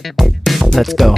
Let's go.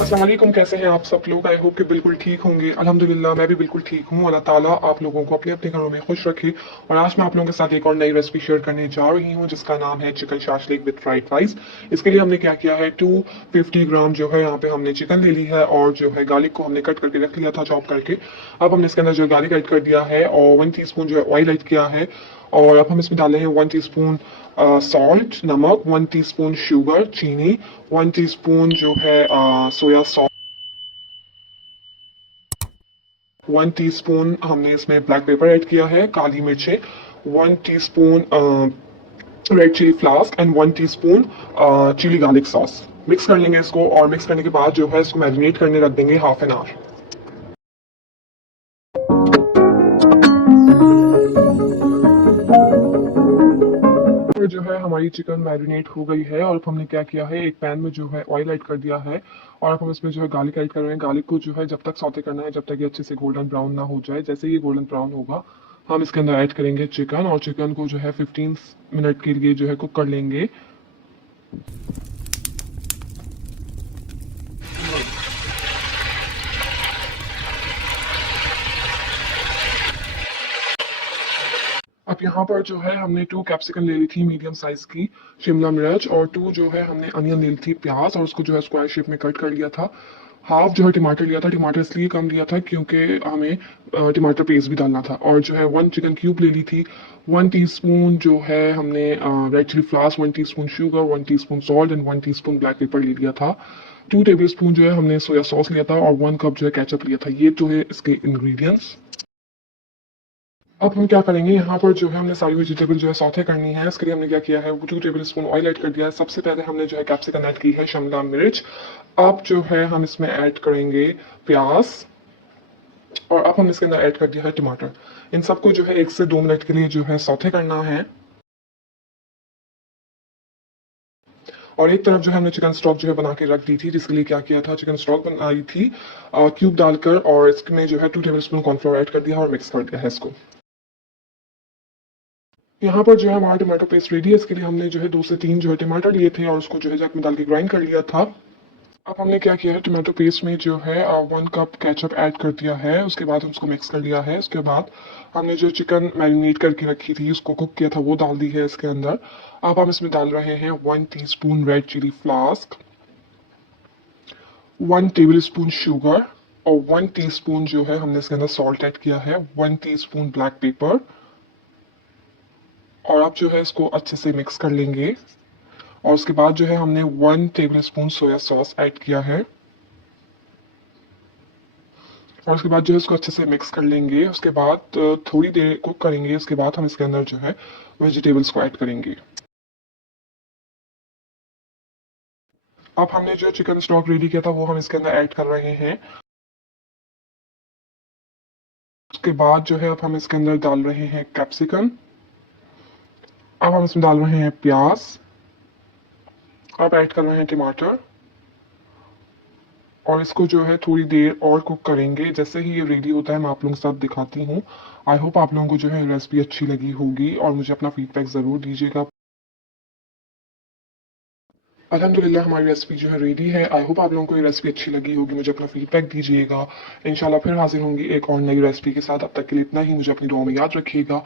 अस्सलाम वालेकुम, कैसे हैं आप सब लोग? आई होप कि बिल्कुल ठीक होंगे। अल्हम्दुलिल्लाह मैं भी बिल्कुल ठीक हूँ। अल्लाह ताला आप लोगों को अपने अपने घरों में खुश रखे। और आज मैं आप लोगों के साथ एक और नई रेसिपी शेयर करने जा रही हूँ जिसका नाम है chicken shashlik with fried rice. इसके लिए हमने क्या किया है, 250 ग्राम जो है यहाँ पे हमने चिकन ले ली है और जो है गार्लिक को हमने कट करके रख लिया था चॉप करके। अब हमने इसके अंदर जो गार्लिक ऐड कर दिया है और 1 टीस्पून जो है ऑयल ऐड किया है। और अब हम इसमें डाले हैं 1 टीस्पून सॉल्ट नमक, 1 टीस्पून शुगर चीनी, 1 टीस्पून जो है सोया सॉस, 1 टीस्पून हमने इसमें ब्लैक पेपर ऐड किया है, काली मिर्चें, 1 teaspoon red chilli flakes and 1 teaspoon chilli garlic sauce. Mix कर लेंगे इसको और मिक्स करने के बाद जो है इसको मैरिनेट करने रख देंगे हाफ एन आवर। और जो है हमारी चिकन मैरिनेट हो गई है और अब हमने क्या किया है, एक पैन में जो है ऑयल ऐड कर दिया है और अब हम इसमें जो है गार्लिक ऐड कर रहे हैं। गार्लिक को जो है जब तक सौते करना है, जब तक ये अच्छे से गोल्डन ब्राउन ना हो जाए। जैसे ये गोल्डन ब्राउन होगा हम इसके अंदर ऐड करेंगे चिकन और चिकन को जो है 15 मिनट के लिए जो है कुक कर लेंगे। अब यहाँ पर जो है हमने 2 कैप्सिकम ले ली थी मीडियम साइज की शिमला मिर्च और 2 जो है हमने अनियन ले ली थी प्याज और उसको जो है स्क्वायर शेप में कट कर लिया था। हाफ जो है टमाटर लिया था। टमाटर इसलिए कम लिया था क्योंकि हमें टमाटर पेस्ट भी डालना था। और जो है 1 चिकन क्यूब ले ली थी। 1 टीस्पून जो है हमने red chilli flakes, 1 teaspoon sugar, 1 teaspoon salt and 1 teaspoon black pepper ले लिया था। 2 टेबल स्पून जो है हमने सोया सॉस लिया था और 1 कप जो है केचप लिया था। ये जो है इसके इंग्रेडिएंट्स। अब हम क्या करेंगे, यहाँ पर जो है हमने सारी वेजिटेबल जो है सौते करनी है। इसके लिए हमने क्या किया है, 2 टेबल स्पून ऑयल ऐड कर दिया है। सबसे पहले हमने जो है कैप्सिकम ऐड की है, शिमला मिर्च। अब जो है हम इसमें ऐड करेंगे प्याज और अब हम इसके अंदर ऐड कर दिया है टमाटर। इन सबको जो है 1 से 2 मिनट के लिए जो है सौते करना है। और एक तरफ जो है हमने चिकन स्टॉक जो है बना के रख दी थी, जिसके लिए क्या किया था, चिकन स्टॉक बनाई थी क्यूब डालकर और इसमें जो है 2 टेबल स्पून कॉर्नफ्लोर ऐड कर दिया और मिक्स कर दिया है इसको। यहाँ पर जो है हमारा टमाटो पेस्ट रेडी है। इसके लिए हमने जो है 2 से 3 जो है टमाटर लिए थे और उसको जो है जग में डाल के ग्राइंड कर लिया था। अब हमने क्या किया है, टमाटो पेस्ट में जो है 1 कप केचप ऐड कर दिया है। उसके बाद हम उसको मिक्स कर लिया है। उसके बाद हमने जो चिकन मैरिनेट करके रखी थी, उसको कुक किया था, वो डाल दी है इसके अंदर। अब हम इसमें डाल रहे हैं 1 teaspoon red chilli flakes, 1 tablespoon sugar और 1 टीस्पून जो है हमने इसके अंदर सॉल्ट ऐड किया है, 1 टीस्पून ब्लैक पेपर। और अब जो है इसको अच्छे से मिक्स कर लेंगे और उसके बाद जो है हमने 1 table spoon soya sauce add किया है और उसके बाद जो है इसको अच्छे से मिक्स कर लेंगे। उसके बाद थोड़ी देर कुक करेंगे। उसके बाद हम इसके अंदर जो है वेजिटेबल्स को ऐड करेंगे। अब हमने जो चिकन स्टॉक रेडी किया था वो हम इसके अंदर ऐड कर रहे हैं। उसके बाद जो है अब हम इसके अंदर डाल रहे हैं कैप्सिकम। अब हम इसमें डाल रहे हैं प्याज। अब ऐड कर रहे हैं टमाटर और इसको जो है थोड़ी देर और कुक करेंगे। जैसे ही ये रेडी होता है मैं आप लोगों के साथ दिखाती हूँ। आई होप आप लोगों को जो है रेसिपी अच्छी लगी होगी और मुझे अपना फीडबैक ज़रूर दीजिएगा। अल्हम्दुलिल्लाह हमारी रेसिपी जो है रेडी है। आई होप आप लोगों को ये रेसिपी अच्छी लगी होगी। मुझे अपना फीडबैक दीजिएगा। इंशाल्लाह फिर हाजिर होंगी एक और नई रेसिपी के साथ। अब तक के लिए इतना ही। मुझे अपनी दुआ में याद रखिएगा।